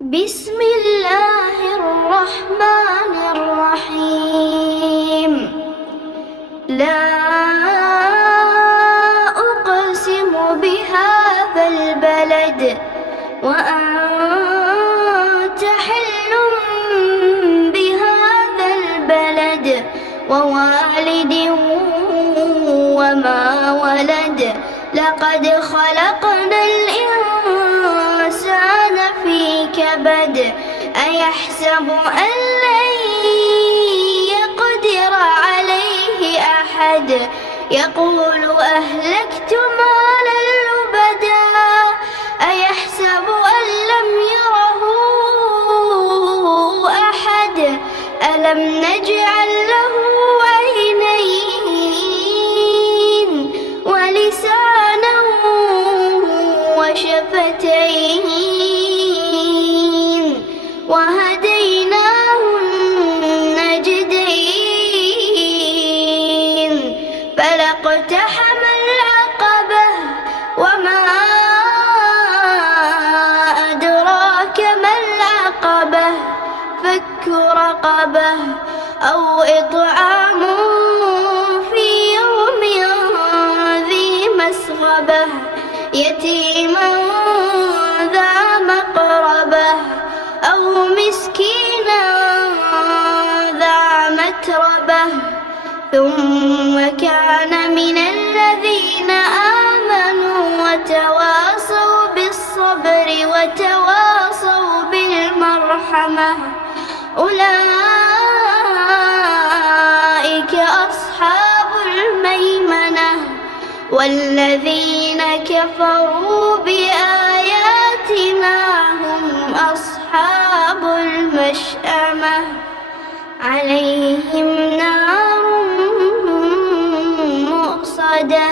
بسم الله الرحمن الرحيم. لا أقسم بهذا البلد وأنت حل بهذا البلد ووالد وما ولد. لقد خلقنا الإنسان في كبد. أيحسب أن لن يقدر عليه أحد. يقول أهلكت مالا لبدا. أيحسب أن لم يره أحد. ألم نجعل له عينين ولسانا وشفتين وهديناه النجدين. فلاقتحم العقبة وما أدراك ما العقبة. فك رقبة أو إطعام في يوم ذي مسغبة. يتيما ذا مقربة أو مسكينا ذا متربة. ثم كان من الذين آمنوا وتواصوا بالصبر وتواصوا بالمرحمة. أولئك أصحاب الميمنة. والذين كفروا بآياتنا هم أصحاب المشأمة. عليهم نار مؤصدة.